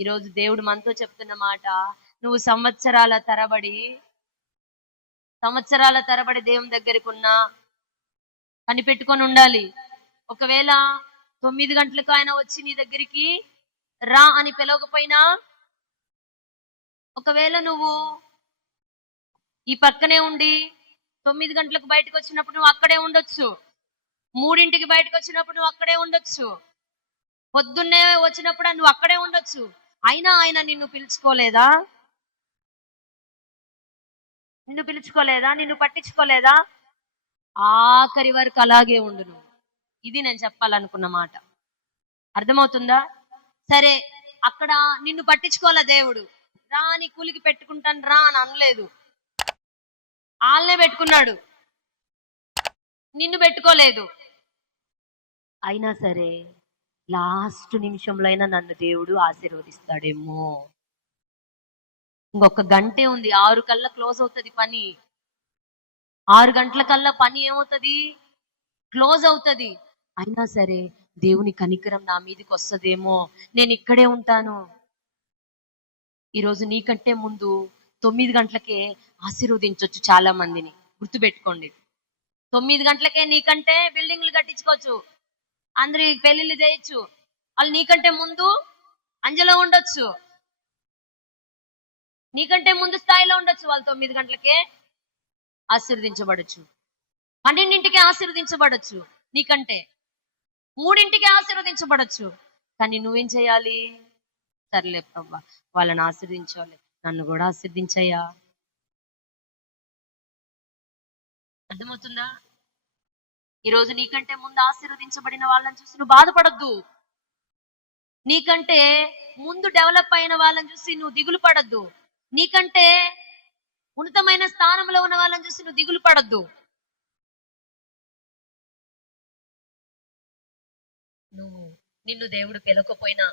ఈరోజు దేవుడు మనతో చెప్తున్న మాట, నువ్వు సంవత్సరాల తరబడి దేవుని దగ్గరికి ఉన్నా కనిపెట్టుకొని ఉండాలి. ఒకవేళ 9 గంటలకు ఆయన వచ్చి నీ దగ్గరికి రా అని పిలవకపోయినా, ఒకవేళ నువ్వు ఈ పక్కనే ఉండి 9 గంటలకు బయటకు వచ్చినప్పుడు నువ్వు అక్కడే ఉండొచ్చు, 3ంటికి బయటకు వచ్చినప్పుడు నువ్వు అక్కడే ఉండొచ్చు, పొద్దున్నే వచ్చినప్పుడు నువ్వు అక్కడే ఉండొచ్చు. అయినా ఆయన నిన్ను పిలుచుకోలేదా? నిన్ను పట్టించుకోలేదా? ఆఖరి వరకు అలాగే ఉండు నువ్వు. ఇది నేను చెప్పాలనుకున్న మాట. అర్థమవుతుందా? సరే, అక్కడ నిన్ను పట్టించుకోలే దేవుడు. రా అని కూలికి పెట్టుకుంటాను రా అని అనలేదు. వాళ్ళనే పెట్టుకున్నాడు, నిన్ను పెట్టుకోలేదు. అయినా సరే లాస్ట్ నిమిషంలో అయినా నన్ను దేవుడు ఆశీర్వదిస్తాడేమో. ఇంకొక గంటే ఉంది, 6 కల్లా క్లోజ్ అవుతుంది పని. 6 గంటల కల్లా పని ఏమవుతుంది? క్లోజ్ అవుతుంది. అయినా సరే దేవుని కనికరం నా మీదకి వస్తుందేమో, నేను ఇక్కడే ఉంటాను. ఈరోజు నీకంటే ముందు 9 గంటలకే ఆశీర్వదించవచ్చు చాలా మందిని. గుర్తుపెట్టుకోండి, 9 గంటలకే నీకంటే బిల్డింగ్లు కట్టించుకోవచ్చు, అందరికి పెళ్లిళ్ళు చేయొచ్చు. వాళ్ళు నీకంటే ముందు అంజలో ఉండొచ్చు, నీకంటే ముందు స్థాయిలో ఉండొచ్చు. వాళ్ళు 9 గంటలకే ఆశీర్వదించబడచ్చు, 12ంటికే ఆశీర్వదించబడచ్చు, నీకంటే 3ంటికే ఆశీర్వదించబడచ్చు. కానీ నువ్వేం చేయాలి? సర్లే ప్రభా, వాళ్ళని ఆశీర్వదించాలి, నన్ను కూడా ఆశీర్వదించయ్యా. అర్థమవుతుందా? ఈరోజు నీకంటే ముందు ఆశీర్వదించబడిన వాళ్ళని చూసి నువ్వు బాధపడద్దు. నీకంటే ముందు డెవలప్ అయిన వాళ్ళని చూసి నువ్వు దిగులు పడద్దు. నీకంటే ఉన్నతమైన స్థానంలో ఉన్న వాళ్ళని చూసి నువ్వు దిగులు పడద్దు. నిన్ను దేవుడు పిలకపోయినా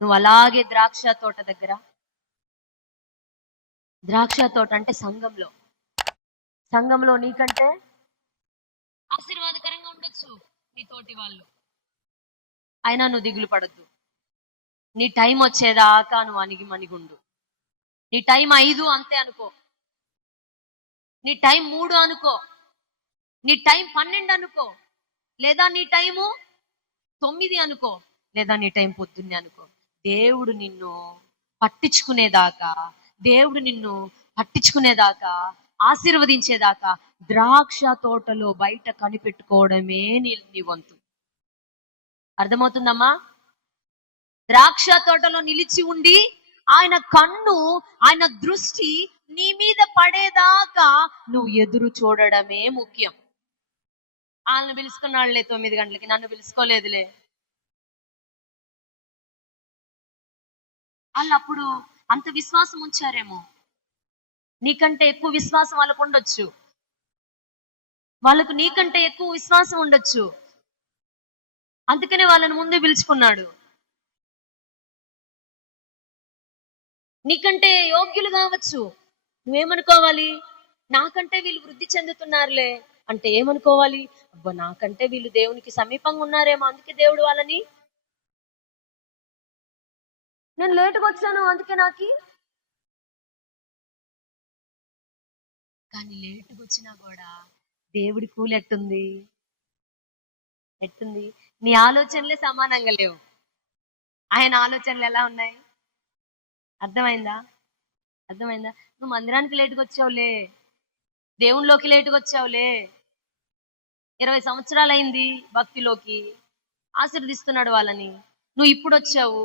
నువ్వు అలాగే ద్రాక్ష తోట అంటే సంఘంలో నీకంటే ఆశీర్వాదకరంగా ఉండొచ్చు నీ తోటి వాళ్ళు. అయినా నువ్వు దిగులు పడద్దు. నీ టైం వచ్చేదాకా నువ్వు అణిగిమణిగుండు. నీ టైం 5 అంతే అనుకో, నీ టైం 3 అనుకో, నీ టైం 12 అనుకో, లేదా నీ టైము 9 అనుకో, లేదా నీ టైం పొద్దున్నే అనుకో. దేవుడు నిన్ను పట్టించుకునేదాకా ఆశీర్వదించేదాకా ద్రాక్ష తోటలో బయట కనిపెట్టుకోవడమే నీ వంతు. అర్థమవుతుందమ్మా? ద్రాక్ష తోటలో నిలిచి ఉండి ఆయన కన్ను, ఆయన దృష్టి నీ మీద పడేదాకా నువ్వు ఎదురు చూడడమే ముఖ్యం. వాళ్ళని పిలుచుకున్నాడులే 9 గంటలకి, నన్ను పిలుచుకోలేదులే. వాళ్ళు అప్పుడు అంత విశ్వాసం ఉంచారేమో, నీకంటే ఎక్కువ విశ్వాసం వాళ్ళకు ఉండొచ్చు, వాళ్ళకు నీకంటే ఎక్కువ విశ్వాసం ఉండొచ్చు. అందుకనే వాళ్ళని ముందే పిలుచుకున్నాడు. నీకంటే యోగ్యులు కావచ్చు. నువ్వేమనుకోవాలి? నాకంటే వీళ్ళు వృద్ధి చెందుతున్నారులే అంటే ఏమనుకోవాలి? అబ్బా, నాకంటే వీళ్ళు దేవునికి సమీపంగా ఉన్నారేమో, అందుకే దేవుడు వాళ్ళని, నేను లేటుగా వచ్చాను అందుకే నాకి. కానీ లేటుగా వచ్చినా కూడా దేవుడి కూలి ఎట్టుంది? నీ ఆలోచనలే సమానంగా లేవు, ఆయన ఆలోచనలు ఎలా ఉన్నాయి? అర్థమైందా? నువ్వు మందిరానికి లేటుగా వచ్చావులే, దేవునిలోకి లేటుగా వచ్చావులే, 20 సంవత్సరాలు అయింది భక్తిలోకి, ఆశీర్వదిస్తున్నాడు వాళ్ళని, నువ్వు ఇప్పుడు వచ్చావు.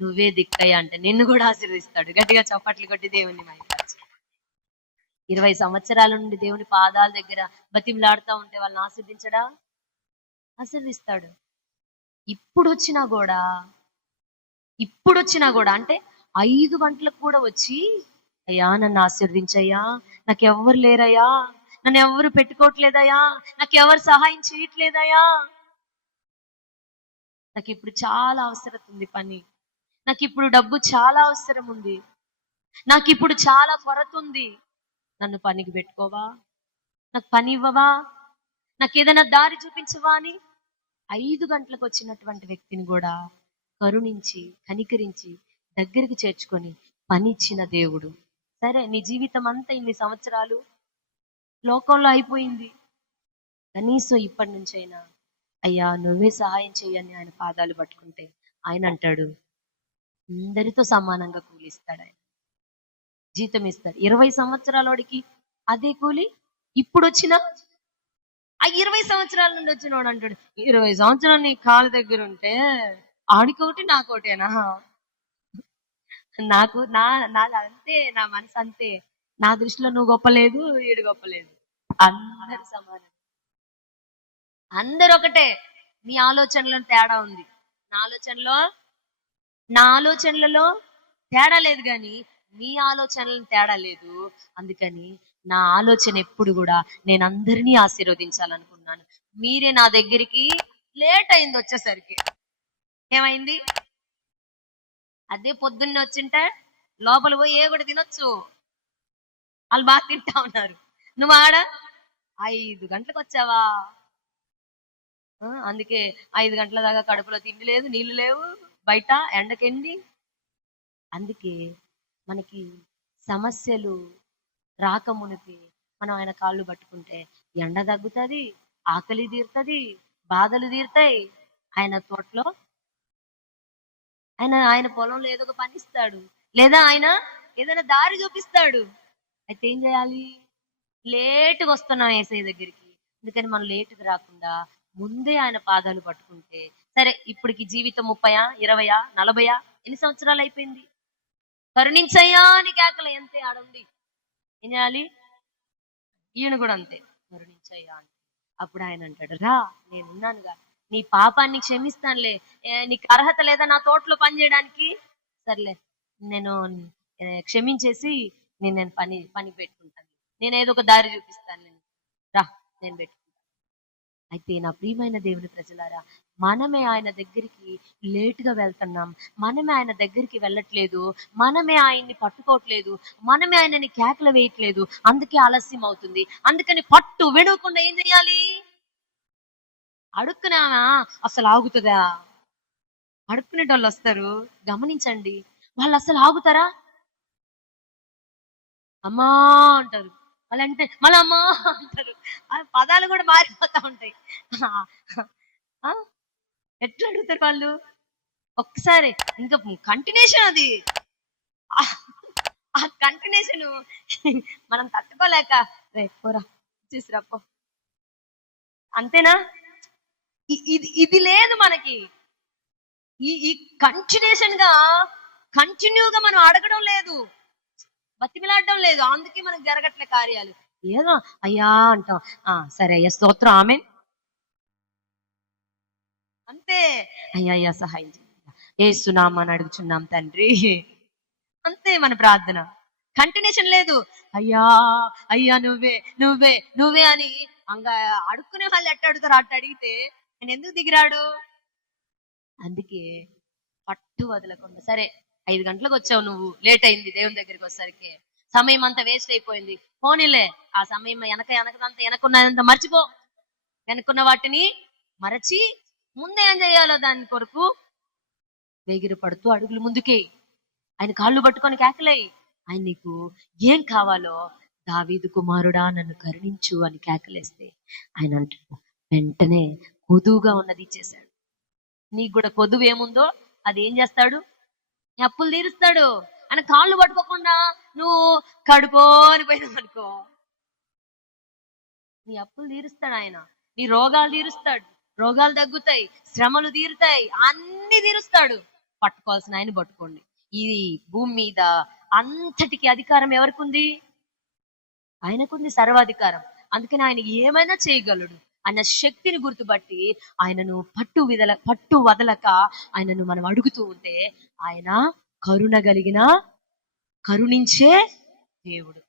నువ్వే దిక్కయ్యా అంటే నిన్ను కూడా ఆశీర్వదిస్తాడు. గట్టిగా చప్పట్లు కొట్టి దేవుని మహిమపరచు. 20 సంవత్సరాల నుండి దేవుని పాదాల దగ్గర బతిమలాడుతూ ఉంటే వాళ్ళని ఆశీర్వదించడా? ఆశీర్వదిస్తాడు. ఇప్పుడు వచ్చినా కూడా అంటే 5 గంటలకు కూడా వచ్చి, అయ్యా నన్ను ఆశీర్వదించయ్యా, నాకెవ్వరు లేరయ్యా, నన్ను ఎవరు పెట్టుకోవట్లేదయ్యా, నాకెవరు సహాయం చేయట్లేదయ్యా, నాకు ఇప్పుడు చాలా అవసరం ఉంది పని, నాకు ఇప్పుడు డబ్బు చాలా అవసరం ఉంది, నాకు ఇప్పుడు చాలా కొరత ఉంది, నన్ను పనికి పెట్టుకోవా, నాకు పని ఇవ్వవా, నాకు ఏదైనా దారి చూపించవా అని 5 గంటలకు వచ్చినటువంటి వ్యక్తిని కూడా కరుణించి కనికరించి దగ్గరికి చేర్చుకొని పని ఇచ్చిన దేవుడు. సరే, నీ జీవితం అంతా ఇన్ని సంవత్సరాలు లోకంలో అయిపోయింది, కనీసం ఇప్పటి నుంచైనా అయ్యా నువ్వే సహాయం చెయ్యని ఆయన పాదాలు పట్టుకుంటే ఆయన అంటాడు, అందరితో సమానంగా కూలి ఇస్తాడు, ఆయన జీతం ఇస్తాడు. 20 సంవత్సరాల వాడికి అదే కూలి ఇప్పుడు వచ్చిన ఆ 20 సంవత్సరాల నుండి వచ్చిన వాడు అంటాడు, 20 సంవత్సరాలు నీ కాలు దగ్గర ఉంటే ఆడికొకటి నాకోటేనా? నాది అంతే, నా మనసు అంతే, నా దృష్టిలో నువ్వు గొప్పలేదు, ఈడు గొప్పలేదు, అందరు సమానం, అందరు ఒకటే. నీ ఆలోచనలో తేడా ఉంది, నా ఆలోచనలలో తేడా లేదు, కానీ నీ ఆలోచనలను తేడా లేదు. అందుకని నా ఆలోచన ఎప్పుడు కూడా నేను అందరినీ ఆశీర్వదించాలనుకున్నాను. మీరే నా దగ్గరికి లేట్ అయింది వచ్చేసరికి. ఏమైంది? అదే పొద్దున్నే వచ్చింటే లోపల పోయి ఏ కూడా తినొచ్చు, వాళ్ళు బాగా తింటా ఉన్నారు, నువ్వు ఆడ 5 గంటలకు వచ్చావా? అందుకే 5 గంటల దాకా కడుపులో తిండి లేదు, నీళ్లు లేవు, బయట ఎండకెండి. అందుకే మనకి సమస్యలు రాకమునిపి మనం ఆయన కాళ్ళు పట్టుకుంటే ఎండ తగ్గుతుంది, ఆకలి తీరుతుంది, బాధలు తీరుతాయి. ఆయన తోటలో ఆయన పొలంలో ఏదో ఒక పని ఇస్తాడు, లేదా ఆయన ఏదైనా దారి చూపిస్తాడు. అయితే ఏం చేయాలి? లేటుగా వస్తున్నాం ఏసయ్య దగ్గరికి. అందుకని మనం లేటుగా రాకుండా ముందే ఆయన పాదాలు పట్టుకుంటే, సరే ఇప్పటికి జీవితం 30, 20, 40 ఎన్ని సంవత్సరాలు అయిపోయింది, కరుణించయ్యా అని కేకలు ఎంతే ఆడుంది. ఏం చేయాలి? ఈయన కూడా అంతే, కరుణించయ్యా అని. అప్పుడు ఆయన అంటాడు, రా నేనున్నానుగా, నీ పాపాన్ని క్షమిస్తానులే, నీకు అర్హత లేదా నా తోటలో పని చేయడానికి, సర్లే నేను క్షమించేసి నేను పని పెట్టుకుంటాను, నేను ఏదో ఒక దారి చూపిస్తాను, రా నేను పెట్టుకుంటాను. అయితే నా ప్రియమైన దేవుని ప్రజలారా, మనమే ఆయన దగ్గరికి లేటుగా వెళ్తున్నాం, మనమే ఆయన దగ్గరికి వెళ్ళట్లేదు, మనమే ఆయన్ని పట్టుకోవట్లేదు, మనమే ఆయనని కేకలు వేయట్లేదు, అందుకే ఆలస్యం అవుతుంది. అందుకని పట్టు విడవకుండా ఏం చేయాలి? అడుక్కునేవా అసలు ఆగుతుందా? అడుక్కునేటోళ్ళు వస్తారు, గమనించండి, వాళ్ళు అసలు ఆగుతారా? అమ్మా అంటారు, మళ్ళీ అంటే మళ్ళీ అమ్మా అంటారు, ఆ పదాలు కూడా మారిపోతా ఉంటాయి. ఎట్లా అడుగుతారు వాళ్ళు? ఒక్కసారి ఇంకా కంటిన్యూషన్, అది ఆ కంటిన్యూషన్ మనం తట్టుకోలేక పోరా చూసిరాపో, అంతేనా? ఇది లేదు మనకి. ఈ కంటిన్యూగా మనం అడగడం లేదు, బతిమిలాడడం లేదు, అందుకే మనకు జరగట్లే కార్యాలు. ఏదో అయ్యా అంటాం, సరే అయ్యా స్తోత్రం, ఆమె అంతే. అయ్యా సహాయం ఏసునామాని అడుగుచున్నాం తండ్రి, అంతే మన ప్రార్థన. కంటిన్యూషన్ లేదు. అయ్యా అయ్యా నువ్వే నువ్వే నువ్వే అని అడుక్కునే వాళ్ళు ఎట్ట అడుగుతారు, అట్ట అడిగితే నేను ఎందుకు దిగిరాడు? అందుకే పట్టు వదలకుండా, సరే 5 గంటలకు వచ్చావు, నువ్వు లేట్ అయింది, దేవుని దగ్గరికి వచ్చేసరికి సమయం అంతా వేస్ట్ అయిపోయింది, పోనీలే ఆ సమయం వెనకదంతా వెనకున్నదంతా మర్చిపో, వెనకున్న వాటిని మరచి ముందే ఏం చేయాలో దాని కొరకు వేగిరి పడుతూ అడుగులు ముందుకే, ఆయన కాళ్ళు పట్టుకొని కేకలేయి. ఆయన నీకు ఏం కావాలో, దావీదు కుమారుడా నన్ను కరుణించు అని కేకలేస్తే ఆయన అంటాడు, వెంటనే కొదువుగా ఉన్నది ఇచ్చేశాడు. నీకు కూడా కొదువు ఏముందో అది ఏం చేస్తాడు? నీ అప్పులు తీరుస్తాడు. ఆయన కాళ్ళు పట్టుకోకుండా నువ్వు కడుకోని పోయినావు అనుకో, నీ అప్పులు తీరుస్తాడు ఆయన, నీ రోగాలు తీరుస్తాడు, రోగాలు తగ్గుతాయి, శ్రమలు తీరుతాయి, అన్ని తీరుస్తాడు. పట్టుకోవాల్సిన ఆయన పట్టుకోండి. ఈ భూమి మీద అంతటికి అధికారం ఎవరికి ఉంది? ఆయనకుంది సర్వాధికారం. అందుకని ఆయన ఏమైనా చేయగలడు. ఆయన శక్తిని గుర్తుపట్టి ఆయనను పట్టు వదలక ఆయనను మనం అడుగుతూ ఉంటే ఆయన కరుణించే దేవుడు.